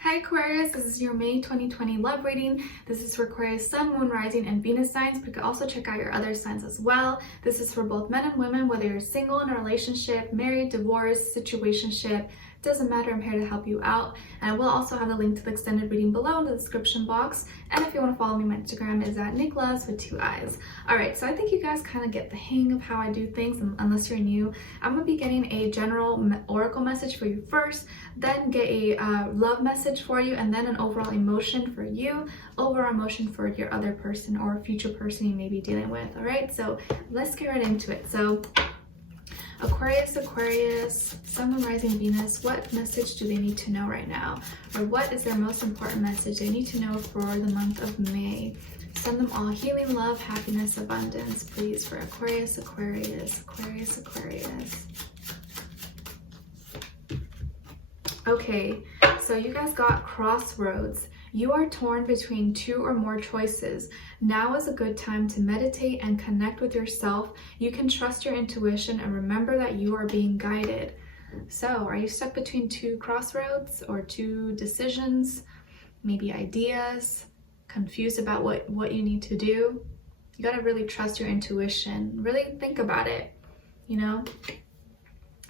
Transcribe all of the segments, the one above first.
Hi Aquarius, this is your May 2020 love reading. This is for Aquarius Sun, Moon, Rising, and Venus signs, but you can also check out your other signs as well. This is for both men and women, whether you're single, in a relationship, married, divorced, situationship. Doesn't matter, I'm here to help you out. And I will also have the link to the extended reading below in the description box. And if you want to follow me, my Instagram is at Nicloves with 2 eyes. Alright, so I think you guys kind of get the hang of how I do things, unless you're new. I'm going to be getting a general oracle message for you first, then get a love message for you, and then an overall emotion for you, overall emotion for your other person or future person you may be dealing with. Alright, so let's get right into it. So Aquarius, Sun, Moon, Rising, Venus, what message do they need to know right now? Or what is their most important message they need to know for the month of May? Send them all healing, love, happiness, abundance, please, for Aquarius. Okay, so you guys got crossroads. You are torn between 2 or more choices. Now is a good time to meditate and connect with yourself. You can trust your intuition and remember that you are being guided. So, are you stuck between 2 crossroads or 2 decisions? Maybe ideas? Confused about what you need to do? You gotta really trust your intuition. Really think about it, you know?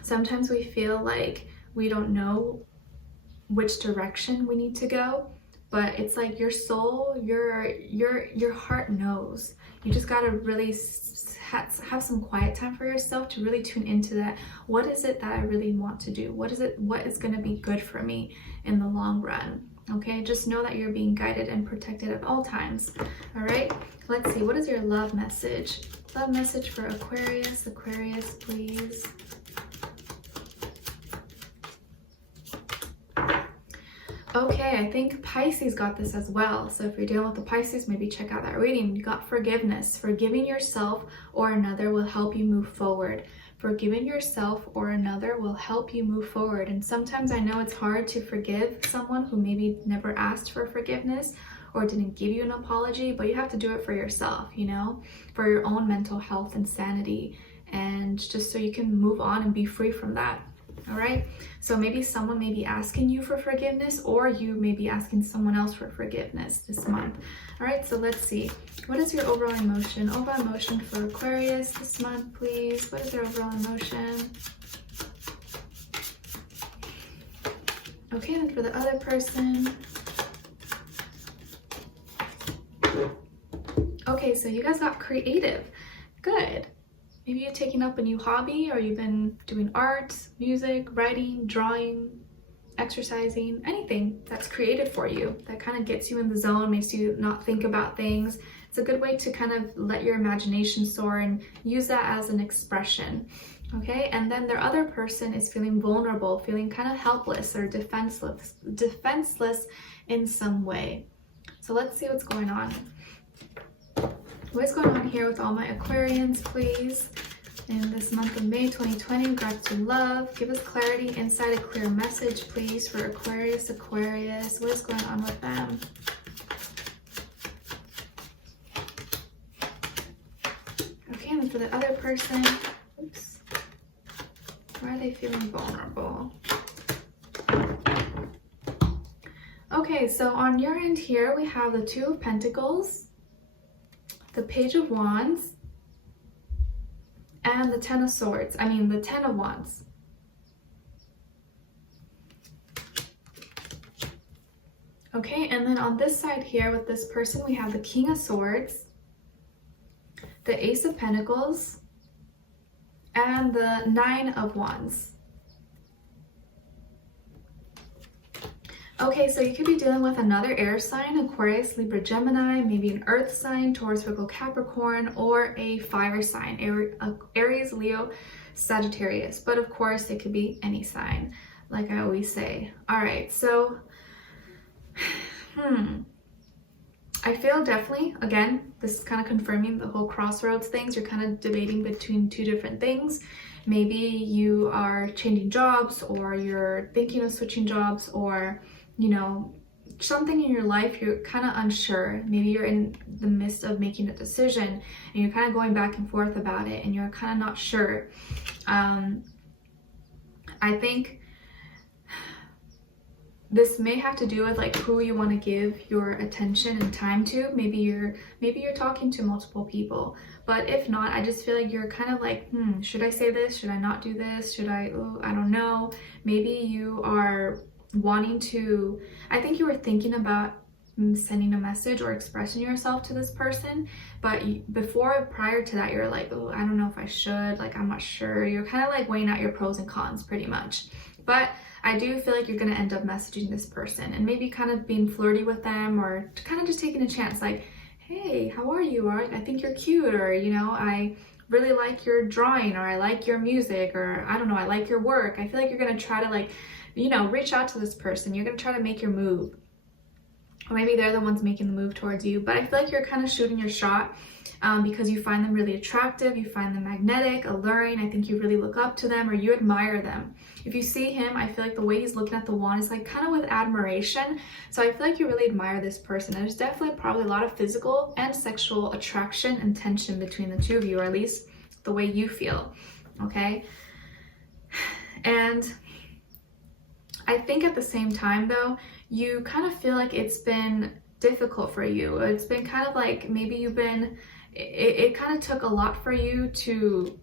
Sometimes we feel like we don't know which direction we need to go, but it's like your soul, your heart knows. You just gotta really have some quiet time for yourself to really tune into that. What is it that I really want to do? What is gonna be good for me in the long run? Okay, just know that you're being guided and protected at all times. All right, let's see, what is your love message? Love message for Aquarius, please. Okay, I think Pisces got this as well. So if you're dealing with the Pisces, maybe check out that reading. You got forgiveness. Forgiving yourself or another will help you move forward. Forgiving yourself or another will help you move forward. And sometimes I know it's hard to forgive someone who maybe never asked for forgiveness or didn't give you an apology, but you have to do it for yourself, you know, for your own mental health and sanity, and just so you can move on and be free from that. All right, so maybe someone may be asking you for forgiveness, or you may be asking someone else for forgiveness this month. All right, so let's see. What is your overall emotion? Overall emotion for Aquarius this month, please. What is their overall emotion? Okay, and for the other person. Okay, so you guys got creative. Good. Maybe you're taking up a new hobby, or you've been doing art, music, writing, drawing, exercising, anything that's creative for you, that kind of gets you in the zone, makes you not think about things. It's a good way to kind of let your imagination soar and use that as an expression. Okay, and then their other person is feeling vulnerable, feeling kind of helpless or defenseless in some way. So let's see what's going on. What's going on here with all my Aquarians, please? In this month of May 2020, gratitude, love. Give us clarity, insight, a clear message, please, for Aquarius. What is going on with them? Okay, and for the other person, oops, why are they feeling vulnerable? Okay, so on your end here, we have the 2 of Pentacles, the Page of Wands, and the 10 of Swords. The 10 of Wands. Okay, and then on this side here with this person, we have the King of Swords, the Ace of Pentacles, and the 9 of Wands. Okay, so you could be dealing with another air sign, Aquarius, Libra, Gemini, maybe an earth sign, Taurus, Virgo, Capricorn, or a fire sign, Aries, Leo, Sagittarius. But of course, it could be any sign, like I always say. All right, so, I feel definitely, again, this is kind of confirming the whole crossroads things. You're kind of debating between 2 different things. Maybe you are changing jobs, or you're thinking of switching jobs, or you know, something in your life you're kind of unsure. Maybe you're in the midst of making a decision and you're kind of going back and forth about it and you're kind of not sure. I think this may have to do with like who you want to give your attention and time to. Maybe you're talking to multiple people, but if not, I just feel like you're kind of like, should I say this? Should I not do this? Should I? Oh, I don't know. Maybe you are wanting to, I think you were thinking about sending a message or expressing yourself to this person, but prior to that, you're like, oh, I don't know if I should, like, I'm not sure. You're kind of like weighing out your pros and cons pretty much. But I do feel like you're going to end up messaging this person and maybe kind of being flirty with them, or kind of just taking a chance, like, hey, how are you? Or I think you're cute, or, you know, I really like your drawing, or I like your music, or I don't know, I like your work. I feel like you're going to try to, like, you know, reach out to this person. You're going to try to make your move. Or maybe they're the ones making the move towards you. But I feel like you're kind of shooting your shot because you find them really attractive. You find them magnetic, alluring. I think you really look up to them, or you admire them. If you see him, I feel like the way he's looking at the wand is like kind of with admiration. So I feel like you really admire this person. There's definitely probably a lot of physical and sexual attraction and tension between the two of you, or at least the way you feel. Okay? And I think at the same time though, you kind of feel like it's been difficult for you. It's been kind of like maybe you've been, it kind of took a lot for you to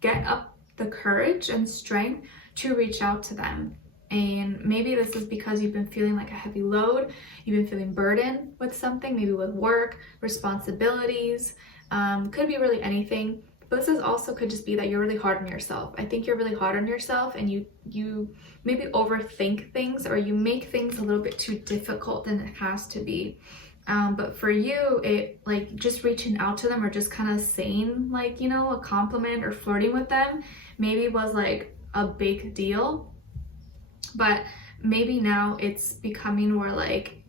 get up the courage and strength to reach out to them. And maybe this is because you've been feeling like a heavy load. You've been feeling burdened with something, maybe with work, responsibilities, could be really anything. But this is also could just be that you're really hard on yourself. I think you're really hard on yourself, and you maybe overthink things, or you make things a little bit too difficult than it has to be. But for you, it like just reaching out to them, or just kind of saying like, you know, a compliment or flirting with them maybe was like a big deal. But maybe now it's becoming more like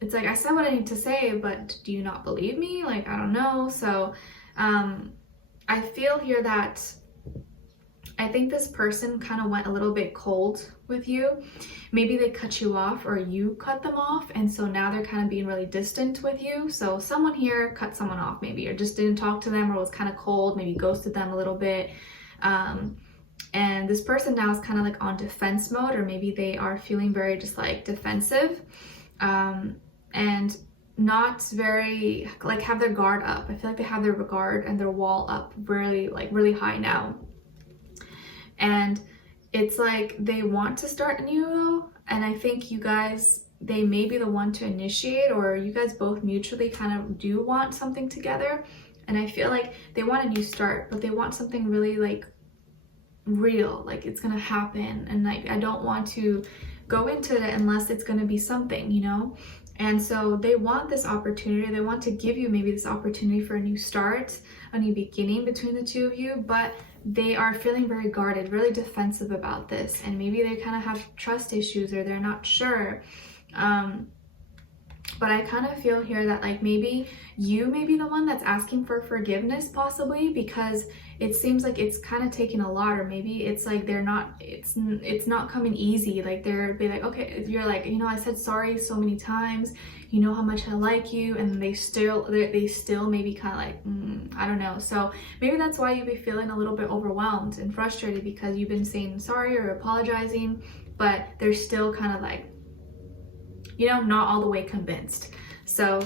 it's like, I said what I need to say, but do you not believe me? Like, I don't know. So I feel here that I think this person kind of went a little bit cold with you. Maybe they cut you off, or you cut them off, and so now they're kind of being really distant with you. So someone here cut someone off maybe, or just didn't talk to them, or was kind of cold, maybe ghosted them a little bit. And this person now is kind of like on defense mode, or maybe they are feeling very just like defensive. And not very, like, have their guard up. I feel like they have their guard and their wall up really high now. And it's like they want to start anew, and I think you guys, they may be the one to initiate, or you guys both mutually kind of do want something together. And I feel like they want a new start, but they want something really like real, like it's gonna happen. And like, I don't want to go into it unless it's gonna be something, you know? And so they want this opportunity. They want to give you maybe this opportunity for a new start, a new beginning between the two of you, but they are feeling very guarded, really defensive about this. And maybe they kind of have trust issues, or they're not sure. But I kind of feel here that like maybe you may be the one that's asking for forgiveness, possibly, because it seems like it's kind of taking a lot, or maybe it's like it's not coming easy. Like they're be like, okay, you're like, you know, I said sorry so many times, you know how much I like you, and they still maybe kind of like, I don't know. So maybe that's why you'd be feeling a little bit overwhelmed and frustrated, because you've been saying sorry or apologizing, but they're still kind of like, you know, not all the way convinced. So,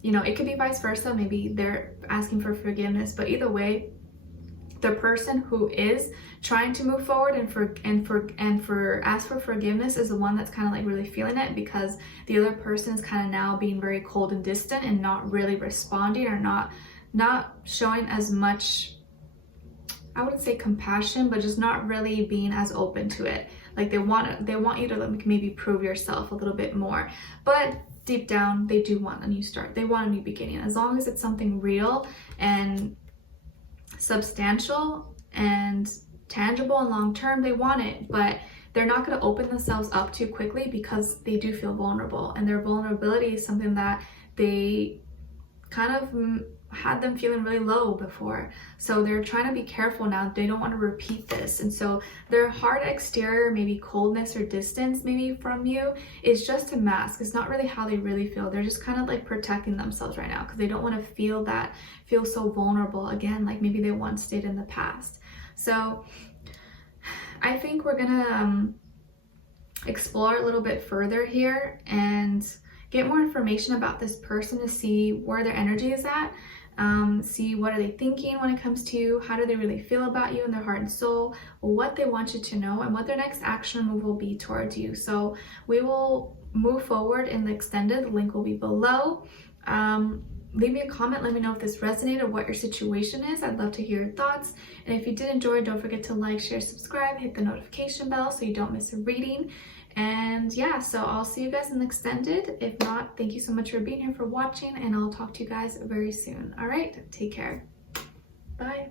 you know, it could be vice versa. Maybe they're asking for forgiveness, but either way, the person who is trying to move forward and ask for forgiveness is the one that's kind of like really feeling it, because the other person is kind of now being very cold and distant and not really responding, or not showing as much, I wouldn't say compassion, but just not really being as open to it. Like they want you to like maybe prove yourself a little bit more, but deep down they do want a new start. They want a new beginning. As long as it's something real and substantial and tangible and long term, they want it. But they're not going to open themselves up too quickly, because they do feel vulnerable, and their vulnerability is something that they kind of had them feeling really low before. So they're trying to be careful now. They don't want to repeat this. And so their hard exterior, maybe coldness or distance maybe from you, is just a mask. It's not really how they really feel. They're just kind of like protecting themselves right now, because they don't want to feel so vulnerable again, like maybe they once did in the past. So I think we're gonna explore a little bit further here and get more information about this person to see where their energy is at. See what are they thinking when it comes to you, how do they really feel about you in their heart and soul, what they want you to know, and what their next action move will be towards you. So we will move forward in the extended. The link will be below. Leave me a comment, let me know if this resonated, what your situation is. I'd love to hear your thoughts. And if you did enjoy, don't forget to like, share, subscribe, hit the notification bell so you don't miss a reading. And yeah, so I'll see you guys in the extended. If not, thank you so much for being here, for watching, and I'll talk to you guys very soon. All right, take care. Bye.